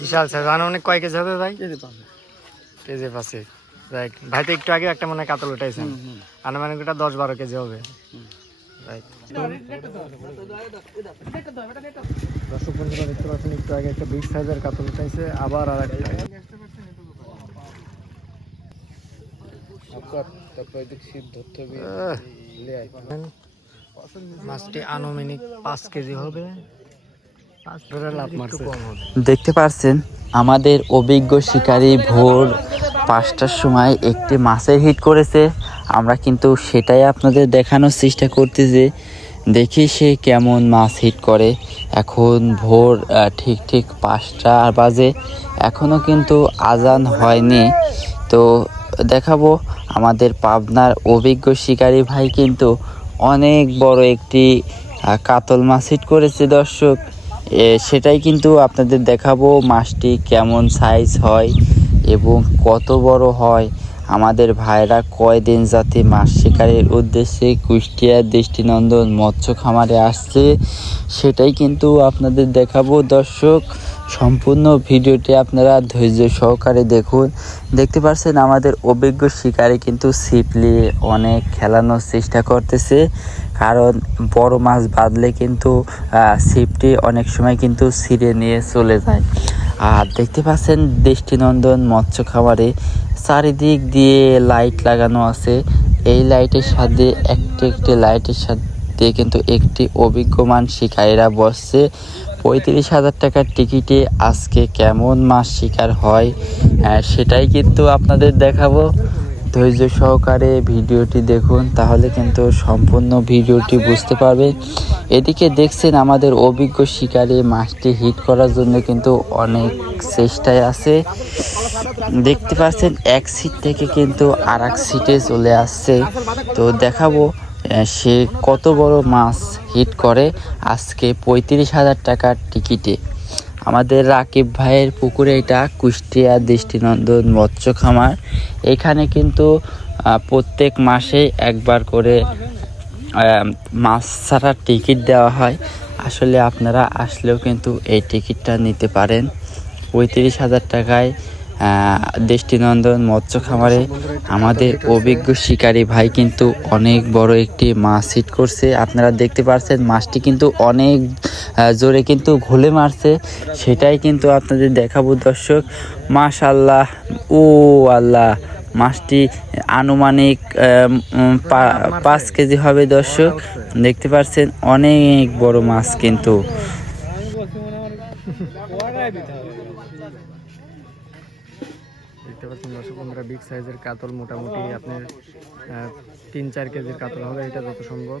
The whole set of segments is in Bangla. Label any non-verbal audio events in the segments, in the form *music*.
বিশাল সাইজ আনুমানিক কয় কেজি হবে ভাই? কেজি পাশে রাইট ভাই তো একটু আগে একটা মনে হয় কাতল উঠাইছেন। আনুমানিক ওটা দশ বারো কেজি হবে। দর্শক বন্ধুরা দেখতে পাচ্ছেন একটু আগে একটা বিগ সাইজের কাতল উঠাইছে আবার আর একটা মাছটি আনুমানিক পাঁচ কেজি হবে। দেখতে পাচ্ছেন আমাদের অভিজ্ঞ শিকারী ভোর পাঁচটার সময় একটি মাছের হিট করেছে। আমরা কিন্তু সেটাই আপনাদের দেখানোর চেষ্টা করতেছি দেখি সে কেমন মাছ হিট করে। এখন ভোর ঠিক ঠিক পাঁচটা বাজে। এখনও কিন্তু আজান হয়নি। তো দেখাবো আমাদের পাবনার অভিজ্ঞ শিকারী ভাই কিন্তু অনেক বড় একটি কাতল মাছ হিট করেছে দর্শক। সেটাই কিন্তু আপনাদের দেখাবো মাছটি কেমন সাইজ হয় এবং কত বড় হয়। আমাদের ভাইরা কয়দিন যাতে মাছ শিকারের উদ্দেশ্যে কুষ্টিয়া দৃষ্টিনন্দন মৎস্য খামারে আসছে, সেটাই কিন্তু আপনাদের দেখাবো দর্শক। সম্পূর্ণ ভিডিওটি আপনারা ধৈর্য সহকারে দেখুন। দেখতে পাচ্ছেন আমাদের অভিজ্ঞ শিকারী কিন্তু ছিপলি অনেক খেলানোর চেষ্টা করতেছে। কারণ বড় মাছ বাঁধলে কিন্তু ছিপটি অনেক সময় কিন্তু ছিঁড়ে নিয়ে চলে যায়। আর দেখতে পাচ্ছেন দৃষ্টিনন্দন মৎস্য খামারে চারিদিক দিয়ে লাইট লাগানো আছে। এই লাইটের সাথে একটি একটি লাইটের সাথে কিন্তু একটি অভিজ্ঞমান শিকারীরা বসছে। পঁয়ত্রিশ হাজার টাকার টিকিটে আজকে কেমন মাছ শিকার হয় সেটাই কিন্তু আপনাদের দেখাবো। ধৈর্য সহকারে ভিডিওটি দেখুন, তাহলে কিন্তু সম্পূর্ণ ভিডিওটি বুঝতে পারবে। এদিকে দেখছেন আমাদের অভিজ্ঞ শিকারে মাছটি হিট করার জন্য কিন্তু অনেক চেষ্টায় আছে। দেখতে পাচ্ছেন, এক সিট থেকে কিন্তু আর এক সিটে চলে আসছে। তো দেখাবো সে কত বড় মাছ হিট করে আজকে পঁয়ত্রিশ হাজার টাকার টিকিটে আমাদের রাকিব ভাইয়ের পুকুরে এটা কুষ্টিয়া দৃষ্টিনন্দন মৎস্য খামার এখানে কিন্তু প্রত্যেক মাসে একবার করে মাছ ছাড়ার টিকিট দেওয়া হয়। আসলে আপনারা আসলেও কিন্তু এই টিকিটটা নিতে পারেন। পঁয়ত্রিশ হাজার টাকায় দৃষ্টিনন্দন মৎস্য খামারে আমাদের অভিজ্ঞ শিকারী ভাই কিন্তু অনেক বড় একটি মাছ হিট করছে। আপনারা দেখতে পাচ্ছেন মাছটি কিন্তু অনেক জোরে কিন্তু ঘুলে মারছে। সেটাই কিন্তু আপনাদের দেখাবো দর্শক। মাশাল্লাহ ও আল্লাহ, মাছটি আনুমানিক পাঁচ কেজি হবে দর্শক। দেখতে পাচ্ছেন অনেক বড় মাছ কিন্তু। *laughs* বন্ধুরা বিগ সাইজের কাতল মোটামুটি আপনার তিন চার কেজির কাতল হবে এটা যত সম্ভব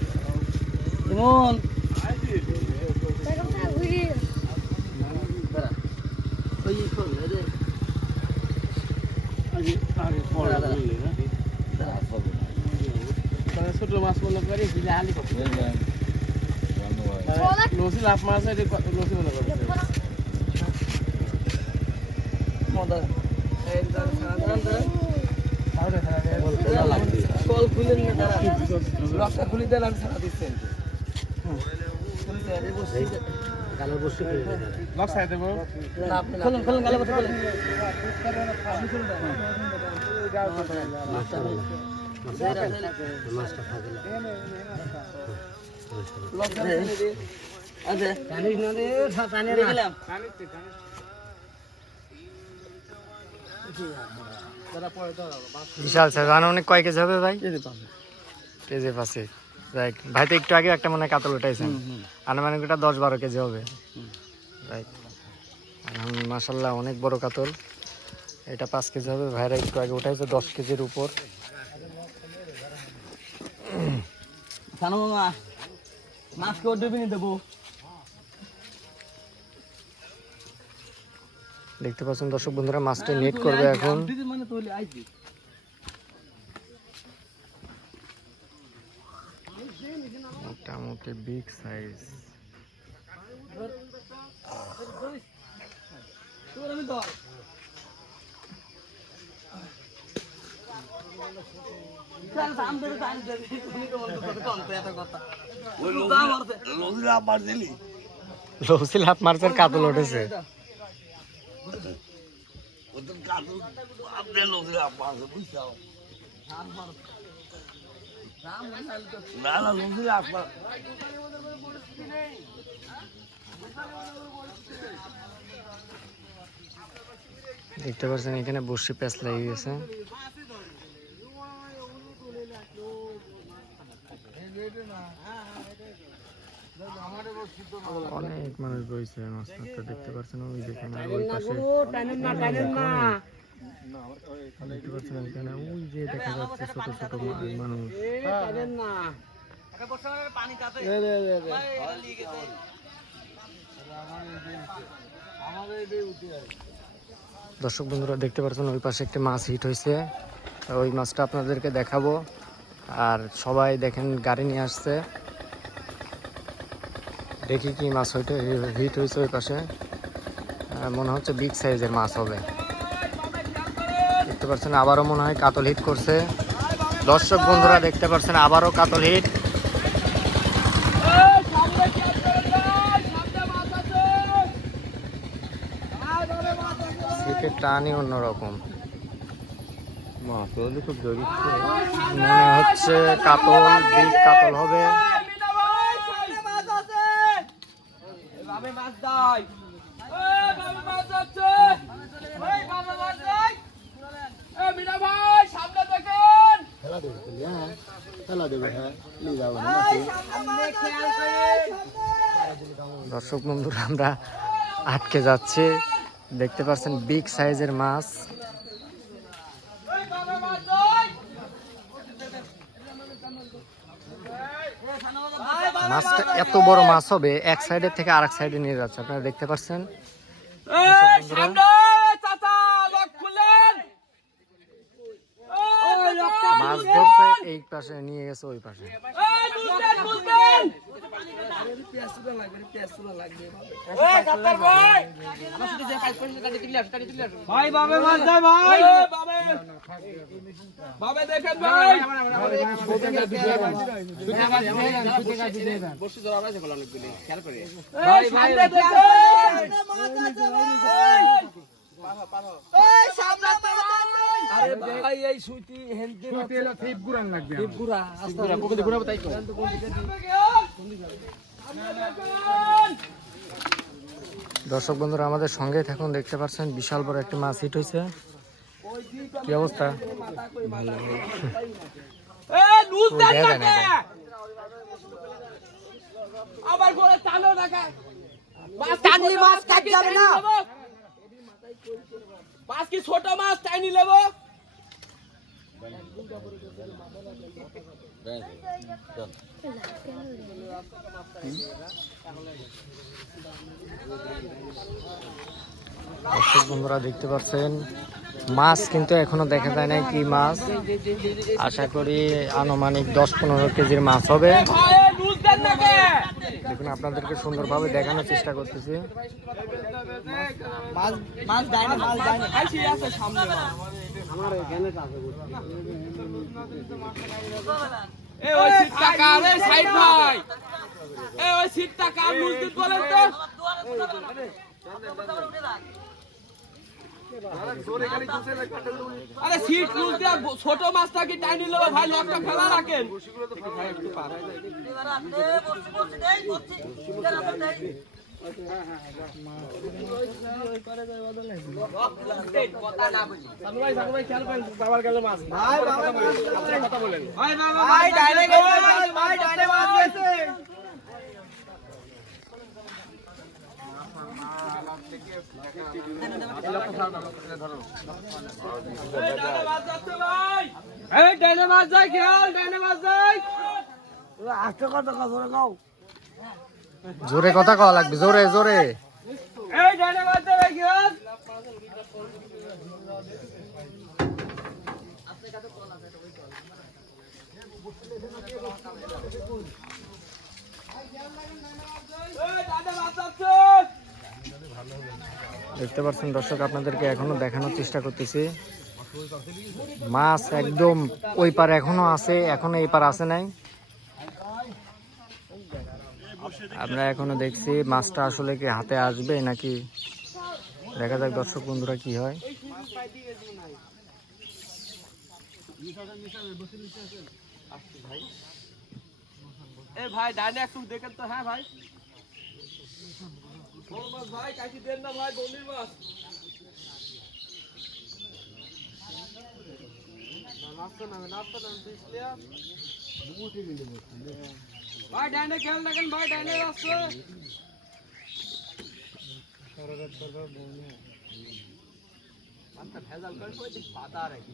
ছোট মাছ মনে করি হালি লসি লাভ মাছ লসি মনে করি কল খুলে নিয়ে তারা? খুলে দিলে আমি সারা দিচ্ছি বিশাল সাইজ আনুমানিক কয় কেজি হবে ভাই? কেজি পাঁচে। রাইট ভাই তো একটু আগে একটা মনে কাতল উঠাইছেন। আনুমানিক ওটা দশ বারো কেজি হবে। রাইট মাসাল্লাহ অনেক বড় কাতল। এটা পাঁচ কেজি হবে। ভাইরা একটু আগে উঠাইছে দশ কেজির উপর। দেবে। দেখতে পাচ্ছেন দর্শক বন্ধুরা মাছটা নেট করবে এখন। মোটামুটি বিগ সাইজ তোর আমি ধর চল দাম দেবে দাম দেবে তুমি তো বলতো দেখতে পাচ্ছেন, এখানে বসি প্যাঁচ লেগে গেছে। অনেক মানুষ বইছে, মাছ দেখতে পাচ্ছেন, ওই দেখেন ওই পাশে। দেখতে পাচ্ছেন এখানে ওই যে দেখা যাচ্ছে ছোট ছোট মানুষ। দর্শক বন্ধুরা দেখতে পাচ্ছেন ওই পাশে একটি মাছ হিট হয়েছে। ওই মাছটা আপনাদেরকে দেখাবো। আর সবাই দেখেন গাড়ি নিয়ে আসছে। দেখি কি মাছ হইতে হিট হয়েছে ওই পাশে। মনে হচ্ছে বিগ সাইজের মাছ হবে। দেখতে পাচ্ছেন, আবারও মনে হয় কাতল হিট করছে। দর্শক বন্ধুরা দেখতে পাচ্ছেন, আবারও কাতল হিট শীতের টানই অন্যরকম। মনে হচ্ছে কাতল বিগ কাতল হবে। মাছ দাই বাবে মাছ যাচ্ছে এই বাবে মাছ দাই এ মিনা ভাই সামনে দেখেন দর্শক বন্ধুরা আমরা আটকে যাচ্ছে। দেখতে পাচ্ছেন বিগ সাইজের মাছ। মাছটা এত বড় মাছ হবে এক সাইডের থেকে আরেক সাইডে নিয়ে যাচ্ছে। আপনারা দেখতে পাচ্ছেন এই সামনে চাচা লক খুলেন এই লকটা মাছ ধরছে এই পাশে নিয়ে গেছে ওই পাশে এই বুঝলেন বুঝলেন এই ডাক্তার ভাই ভাই বাবে মাছ যায় ভাই বাবে বাবে দেখেন ভাই ভাই সামনে দেখেন আরে ভাই এই সুইটি হেনতে সুইটি এলো থিপ গুরান লাগবে থিপ গুরা আস্তে গুরা কোকো গুরা তাই কো দর্শক বন্ধুরা আমাদের সঙ্গে থাকুন দেখতে পাচ্ছেন বিশাল বড় একটি মাছ হিট হয়েছে কি অবস্থা। আবার করে টানো মাছ টানলি মাছ কাট যাবে না। মাছ কি ছোট মাছ টাইনি নেব দর্শক বন্ধুরা, দেখতে পাচ্ছেন, মাছ কিন্তু এখনও দেখা যায় নাই কি মাছ। আশা করি আনুমানিক দশ পনেরো কেজির মাছ হবে। দেখুন, আপনাদেরকে সুন্দরভাবে দেখানোর চেষ্টা করতেছি। মাছ মাছ মাছ দেয় সামনে এ ওই সিটটা কার? এ সাইড ভাই। এ ওই সিটটা কার? লুজ বলেন তো। আরে সিট লুজ দিয়া ছোট মাছটা কি টাইনি লো ভাই লকটা ফেলা রাখেন। ভাই সাকু ভাই খেয়াল কথা ডাইনে মাছ গেছে এই ডাইনে মাছ যায় খেয়াল ডাইনে মাছ যায় জোরে কথা কওয়া লাগবে জোরে জোরে। দেখতে পাচ্ছেন দর্শক আপনাদেরকে এখনও দেখানোর চেষ্টা করতেছি। মাছ একদম ওই পার এখনও আছে এখনও এই পার আছে নাই। আমরা এখনও দেখছি মাছটা আসলে কি হাতে আসবে নাকি দেখা যাক দর্শক বন্ধুরা কি হয়। ভাই দেখেন তো হ্যাঁ ভাই। ভাই ভাই ভাই ডাইনে খেয়াল রাখেন ভাই ডাইনে আসছে ভেজাল করে কই দিক পাতা রাখি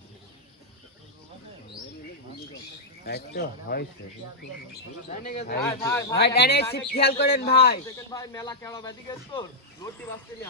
ভাই ডাইনে সিট খেয়াল করেন ভাই দেখেন ভাই মেলা কেলা বাদি গেছ তো রুটি বাসতে নিয়ে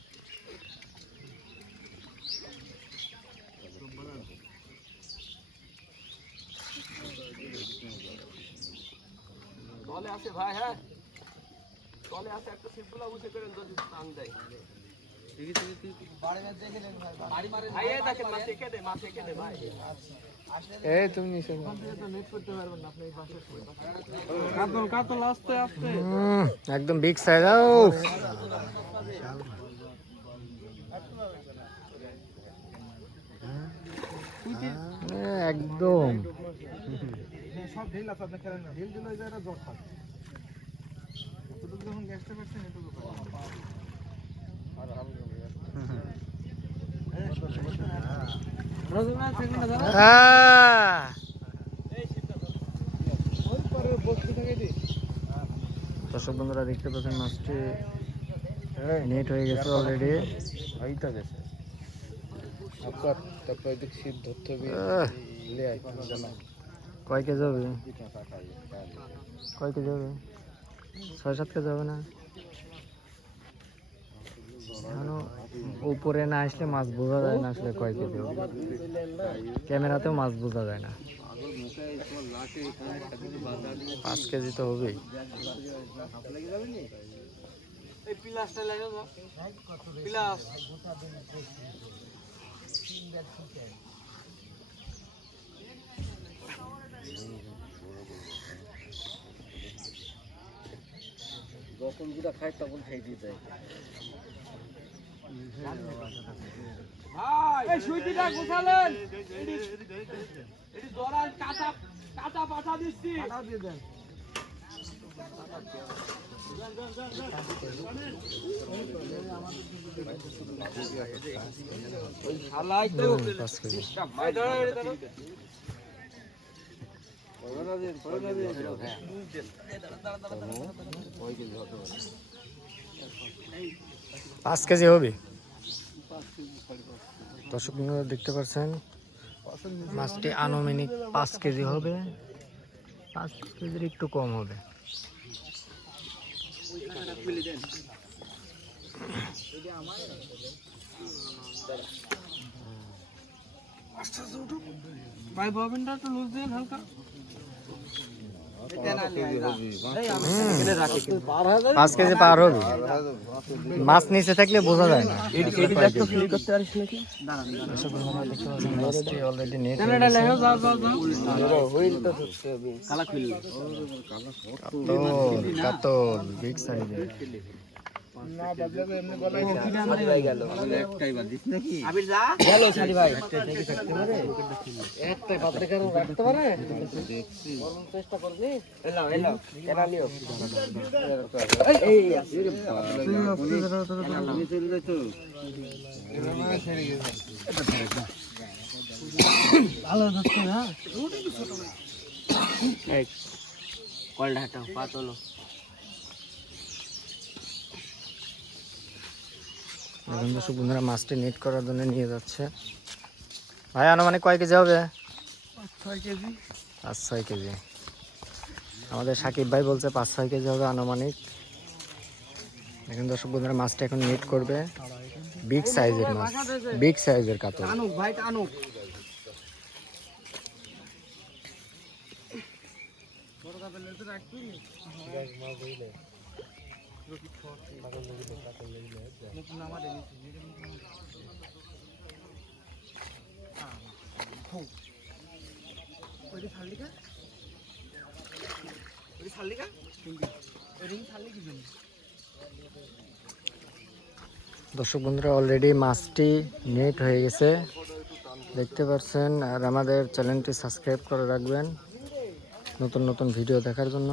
ভাই হ্যাঁ? তলে আছে একটা সিম্পল উঠে করেন যদি টান দেয়। এই তুমি নিচে একদম বিগ সাইজ একদম। সব ঢিল আছে আপনি খেলেন না। ঢিল দিলে ওই জট থাকে। আহ! দর্শক বন্ধুরা, দেখতে পাচ্ছেন মাছটি নেট হয়ে গেছে অলরেডি হইতা গেছে তারপর ধরতে কয় কেজি হবে? কয় কেজি হবে? ছয় সাত কেজি হবে না। উপরে না আসলে মাছ বোঝা যায় না আসলে কয় কেজি ক্যামেরাতেও মাছ বোঝা যায় না। পাঁচ কেজি তো হবেই লাগে তো পিলাস যখন যেটা খায় তখন খাই দিয়ে যায়। ভাই এই সুইটিটা গোছালেন। এটি এটি জরার কাঁচা কাঁচা পাতা দিচ্ছি। পাঁচ কেজি হবে? দর্শক বন্ধুরা দেখতে পাচ্ছেন, মাছটি আনুমানিক পাঁচ কেজি হবে। পাঁচ কেজির একটু কম হবে। ভাই, ববিনটা একটু লুজ দিন হালকা। পাঁচ কেজি পার হবে। মাছ নিচে থাকলে বোঝা যায় না। কাতল কাতল বিগ সাইজের ভালো ধরছে না কলটা হাটাও পাতলো এখন দর্শক বন্ধুরা মাছটি নেট করার জন্য নিয়ে যাচ্ছে। ভাই আনুমানিক কয় কেজি হবে? পাঁচ ছয় কেজি। আমাদের সাকিব ভাই বলছে পাঁচ ছয় কেজি হবে আনুমানিক। এখন দর্শক বন্ধুরা মাছটা এখন নেট করবে। বিগ সাইজের মাছ। বিগ সাইজের কাতল। দর্শক বন্ধুরা অলরেডি মাছটি নেট হয়ে গেছে। দেখতে পাচ্ছেন, আর আমাদের চ্যানেলটি সাবস্ক্রাইব করে রাখবেন। নতুন নতুন ভিডিও দেখার জন্য।